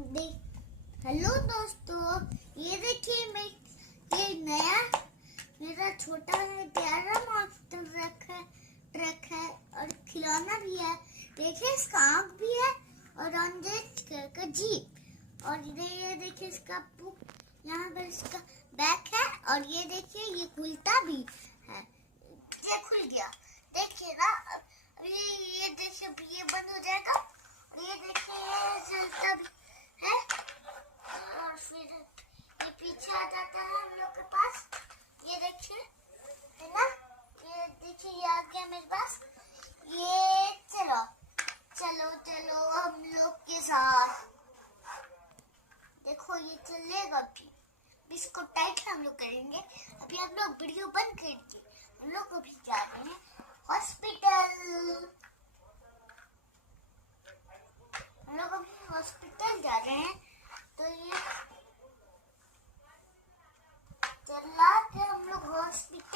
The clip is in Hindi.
हेलो दोस्तों, ये देखिए मैं ये नया मेरा छोटा है प्यारा मॉन्स्टर ट्रक है और खिलौना भी है। देखिए इसका आँख भी है और ऑरेंज कलर का जीप। और ये देखिए इसका यहाँ पर इसका बैक है और ये देखिए ये खुलता भी है। ये खुल गया, देखिए ना। अभी ये देखिए ये बंद हो जाएगा और ये देखिए ये चलता भी है और फिर ये पीछे आ जाता है हम लोग के पास। ये देखिए है ना, ये देखिए ये आ गया मेरे पास। ये चलो चलो चलो हम लोग के साथ। देखो ये चलेगा भी, इसको टाइट हम लोग करेंगे। अभी हम लोग वीडियो बंद करके हम लोग अभी जा रहे हैं हॉस्पिटल। हम लोग अभी हॉस्पिटल जा रहे हैं, तो ये चला के हम लोग हॉस्पिटल